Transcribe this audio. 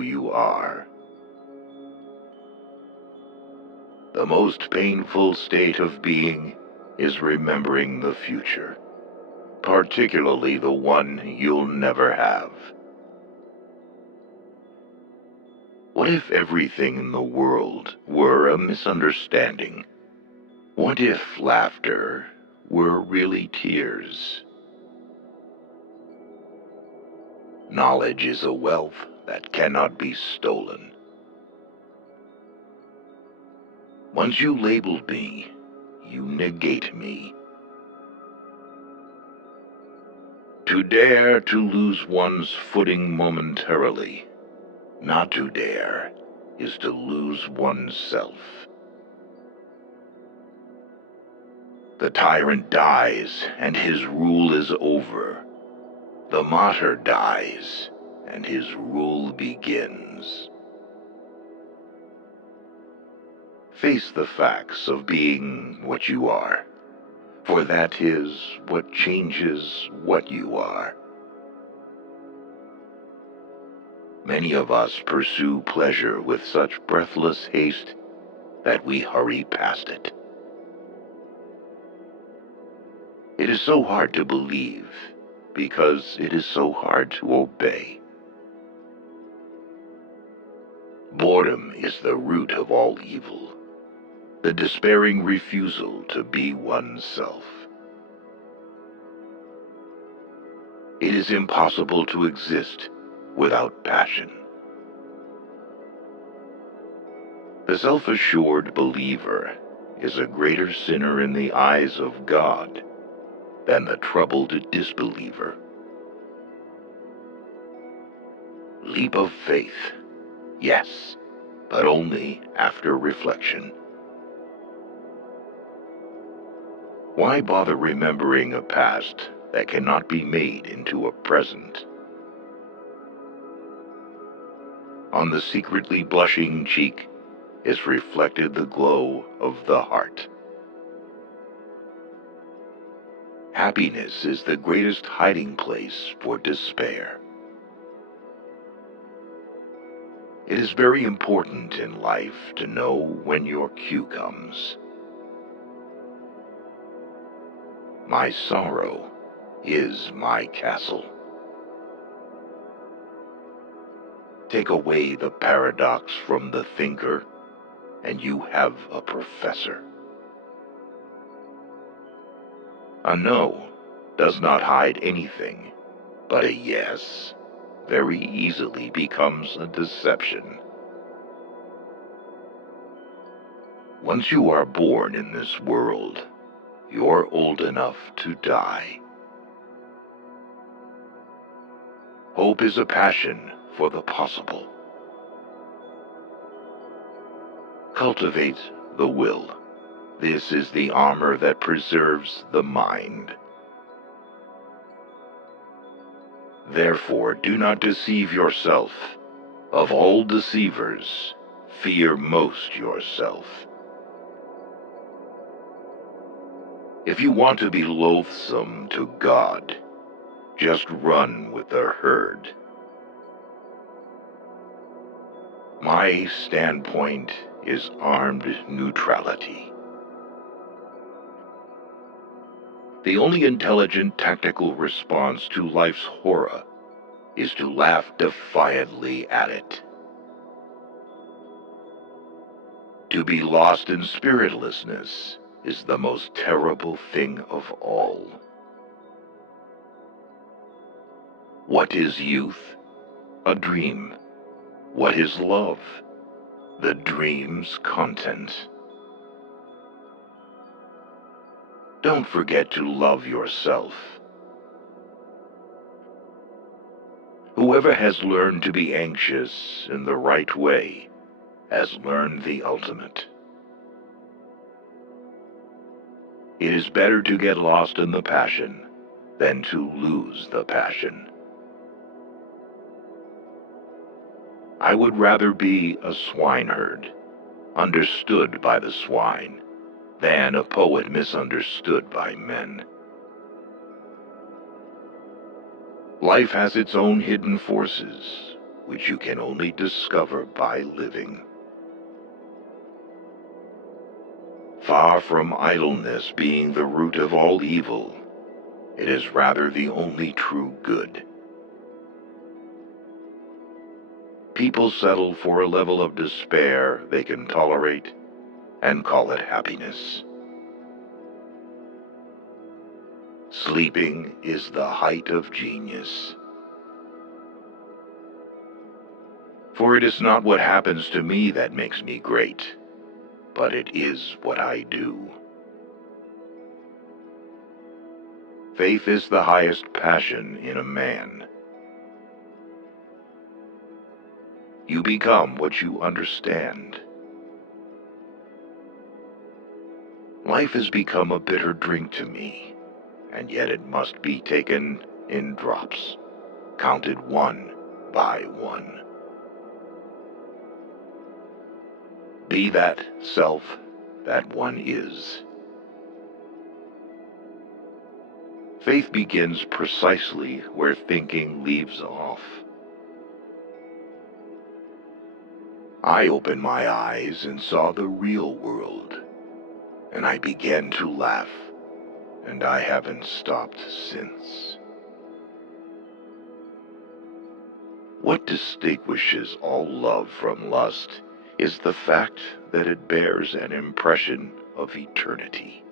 who you are. The most painful state of being is remembering the future, particularly the one you'll never have. What if everything in the world were a misunderstanding? What if laughter were really tears? Knowledge is a wealth that cannot be stolen. Once you labeled me, you negate me. To dare to lose one's footing momentarily, not to dare, is to lose oneself. The tyrant dies, and his rule is over. The martyr dies, and his rule begins. Face the facts of being what you are, for that is what changes what you are. Many of us pursue pleasure with such breathless haste that we hurry past it. It is so hard to believe because it is so hard to obey. Boredom is the root of all evil, the despairing refusal to be oneself. It is impossible to exist without passion. The self-assured believer is a greater sinner in the eyes of God than the troubled disbeliever. Leap of faith, yes, but only after reflection. Why bother remembering a past that cannot be made into a present? On the secretly blushing cheek is reflected the glow of the heart. Happiness is the greatest hiding place for despair. It is very important in life to know when your cue comes. My sorrow is my castle. Take away the paradox from the thinker, and you have a professor. A no does not hide anything, but a yes very easily becomes a deception. Once you are born in this world, you're old enough to die. Hope is a passion for the possible. Cultivate the will. This is the armor that preserves the mind. Therefore, do not deceive yourself. Of all deceivers, fear most yourself. If you want to be loathsome to God, just run with the herd. My standpoint is armed neutrality. The only intelligent tactical response to life's horror is to laugh defiantly at it. To be lost in spiritlessness is the most terrible thing of all. What is youth? A dream. What is love? The dream's content. Don't forget to love yourself. Whoever has learned to be anxious in the right way has learned the ultimate. It is better to get lost in the passion than to lose the passion. I would rather be a swineherd, understood by the swine, than a poet misunderstood by men. Life has its own hidden forces, which you can only discover by living. Far from idleness being the root of all evil, it is rather the only true good. People settle for a level of despair they can tolerate and call it happiness. Sleeping is the height of genius. For it is not what happens to me that makes me great, but it is what I do. Faith is the highest passion in a man. You become what you understand. Life has become a bitter drink to me, and yet it must be taken in drops, counted one by one. Be that self that one is. Faith begins precisely where thinking leaves off. I opened my eyes and saw the real world, and I began to laugh, and I haven't stopped since. What distinguishes all love from lust is the fact that it bears an impression of eternity.